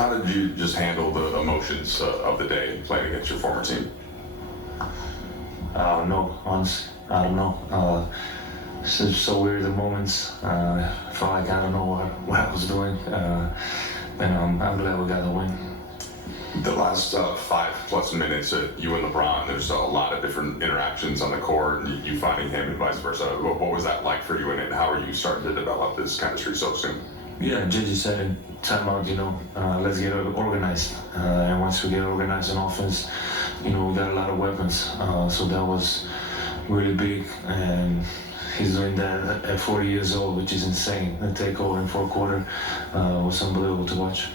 how did you just handle the emotions of the day playing against your former team? No, honestly, I don't know. It's just so weird, the moments. I felt like I don't know what I was doing. And I'm glad we got the win. The last 5+ minutes, you and LeBron, there's a lot of different interactions on the court, and you finding him and vice versa. What was that like for you, and how are you starting to develop this chemistry so soon? Yeah, JJ said in timeout, let's get organized. And once we get organized on offense, we got a lot of weapons. So that was really big. And he's doing that at 40 years old, which is insane. The takeover in fourth quarter was unbelievable to watch.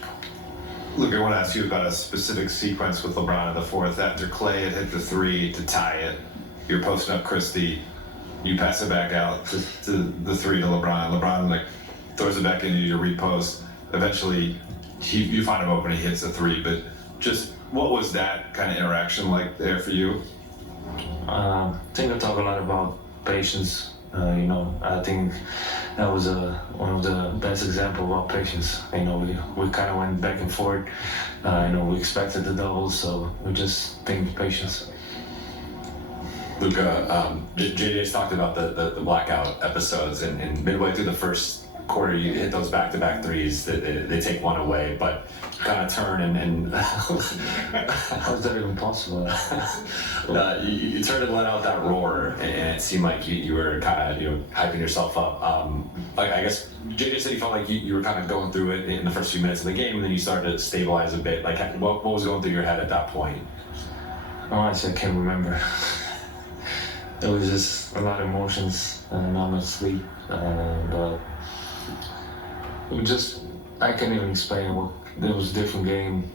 Luka, I want to ask you about a specific sequence with LeBron in the fourth. After Clay had hit the three to tie it, you're posting up Christie, you pass it back out to the three to LeBron. LeBron throws it back into your repost. Eventually, you find him open, he hits the three. But just what was that kind of interaction like there for you? I think I talk a lot about patience. I think that was one of the best examples about patience. We kind of went back and forth. We expected the double, so we just think patience. Luka, JJ's talked about the blackout episodes, and midway through the first quarter, you hit those back-to-back threes that they take one away, but you kind of turn and how is that even possible? you turned and let out that roar, and it seemed like you were kind of hyping yourself up. I guess JJ said you felt like you were kind of going through it in the first few minutes of the game, and then you started to stabilize a bit. What was going through your head at that point? Honestly, I can't remember. It was just a lot of emotions and not much sleep, but it was just, I can't even explain what. It was a different game.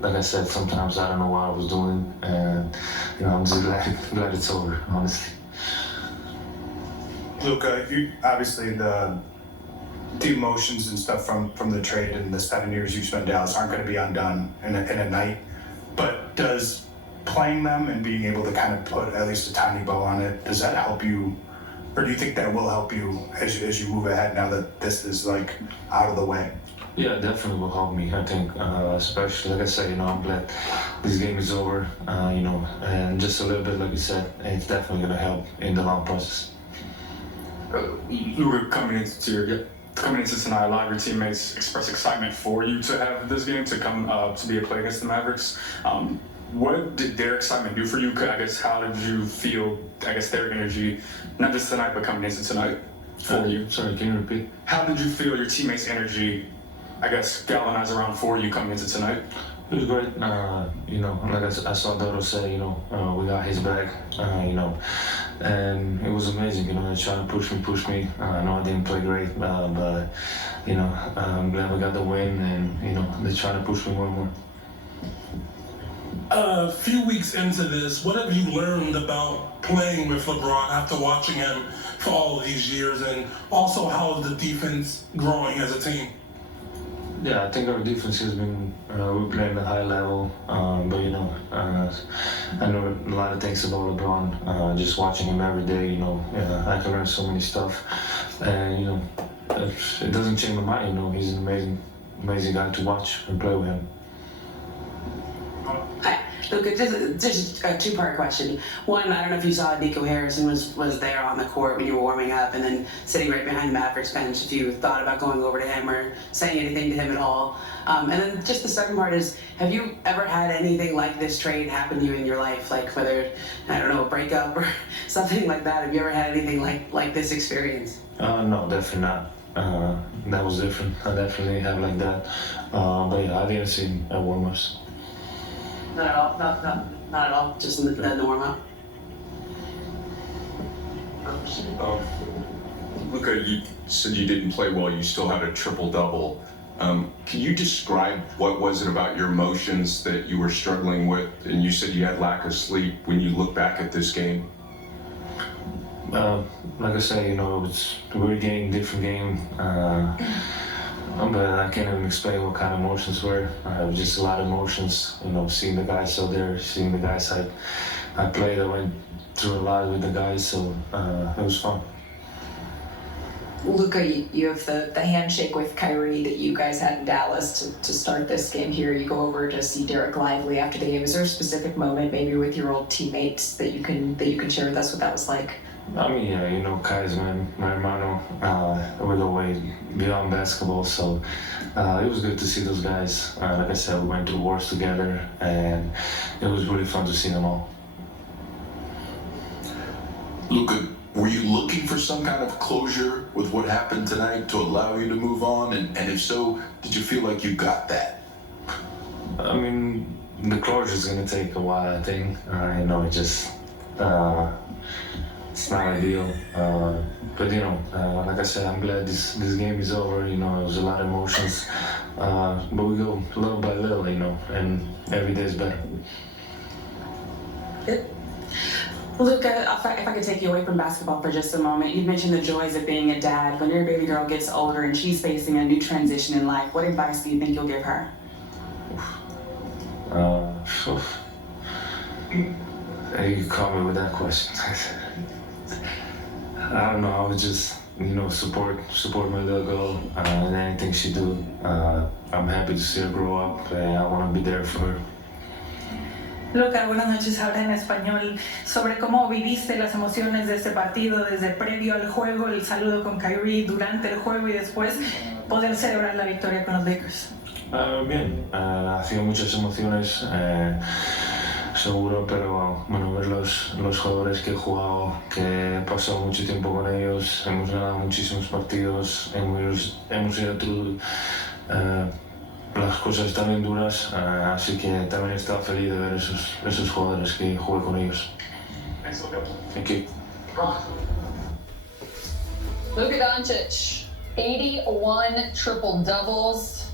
Like I said, sometimes I don't know what I was doing, and I'm just glad it's over, honestly. Luka, obviously the emotions and stuff from the trade and the 7 years you spent in Dallas aren't going to be undone in a night. But does playing them and being able to kind of put at least a tiny bow on it, does that help you, or do you think that will help you as you move ahead now that this is out of the way? Yeah, definitely will help me. I think, especially like I said, I'm glad this game is over. And just a little bit, like you said, it's definitely gonna help in the long process. Luka, coming into tonight, a lot of your teammates expressed excitement for you to have this game to come to be a play against the Mavericks. What did their excitement do for you? I guess how did you feel? I guess their energy, not just tonight, but coming into tonight for you. Sorry, can you repeat? How did you feel your teammates' energy, I guess, galvanize around for you coming into tonight? It was great. Like I saw Dodo say, we got his back, and it was amazing. They tried to push me. I know I didn't play great, but I'm glad we got the win, and they trying to push me more and more. A few weeks into this, what have you learned about playing with LeBron after watching him for all of these years, and also how is the defense growing as a team? Yeah, I think our defense has been, we're playing at a high level, but I know a lot of things about LeBron, just watching him every day, I can learn so many stuff, and it doesn't change my mind, he's an amazing guy to watch and play with him. Hi, Luka, just a two-part question. One, I don't know if you saw Nico Harrison was there on the court when you were warming up and then sitting right behind the Mavericks bench, if you thought about going over to him or saying anything to him at all. And then just the second part is, have you ever had anything like this trade happen to you in your life? Whether, I don't know, a breakup or something like that? Have you ever had anything like this experience? No, definitely not. That was different. I definitely have like that. But yeah, I didn't see him at warm-ups. Not at all? Not at all? Just in the warm-up? Luka, you said you didn't play well. You still had a triple-double. Can you describe what was it about your emotions that you were struggling with? And you said you had lack of sleep when you look back at this game. Like I said, it's a weird game, different game. But I can't even explain what kind of emotions were. Just a lot of emotions, seeing the guys out there, seeing the guys I played. I went through a lot with the guys, so it was fun. Luka, you have the handshake with Kyrie that you guys had in Dallas to start this game here. You go over to see Derek Lively after the game. Is there a specific moment, maybe with your old teammates, that you can share with us what that was like? I mean, yeah, you know, Kai's my hermano. We go way beyond basketball, so it was good to see those guys. Like I said, we went through wars together, and it was really fun to see them all. Luka, were you looking for some kind of closure with what happened tonight to allow you to move on? And if so, did you feel like you got that? I mean, the closure is going to take a while, I think. You know, it's not ideal. But, you know, like I said, I'm glad this game is over. You know, it was a lot of emotions. But we go little by little, you know, and every day is better. Luka, if I could take you away from basketball for just a moment, you mentioned the joys of being a dad. When your baby girl gets older and she's facing a new transition in life, what advice do you think you'll give her? You caught me with that question. I don't know. I would just, you know, support my little girl in anything she do. I'm happy to see her grow up, and I want to be there for her. Luka, buenas noches, ahora en español, sobre cómo viviste las emociones de este partido desde previo al juego, el saludo con Kyrie durante el juego y después poder celebrar la victoria con los Lakers. Bien, ha sido muchas emociones, seguro, pero bueno, ver los jugadores que he jugado, que he pasado mucho tiempo con ellos, hemos ganado muchísimos partidos, hemos ido through las cosas también duras, así que también he estado feliz de ver esos jugadores que jugué con ellos. Thank you. Luka Doncic, 81 triple doubles.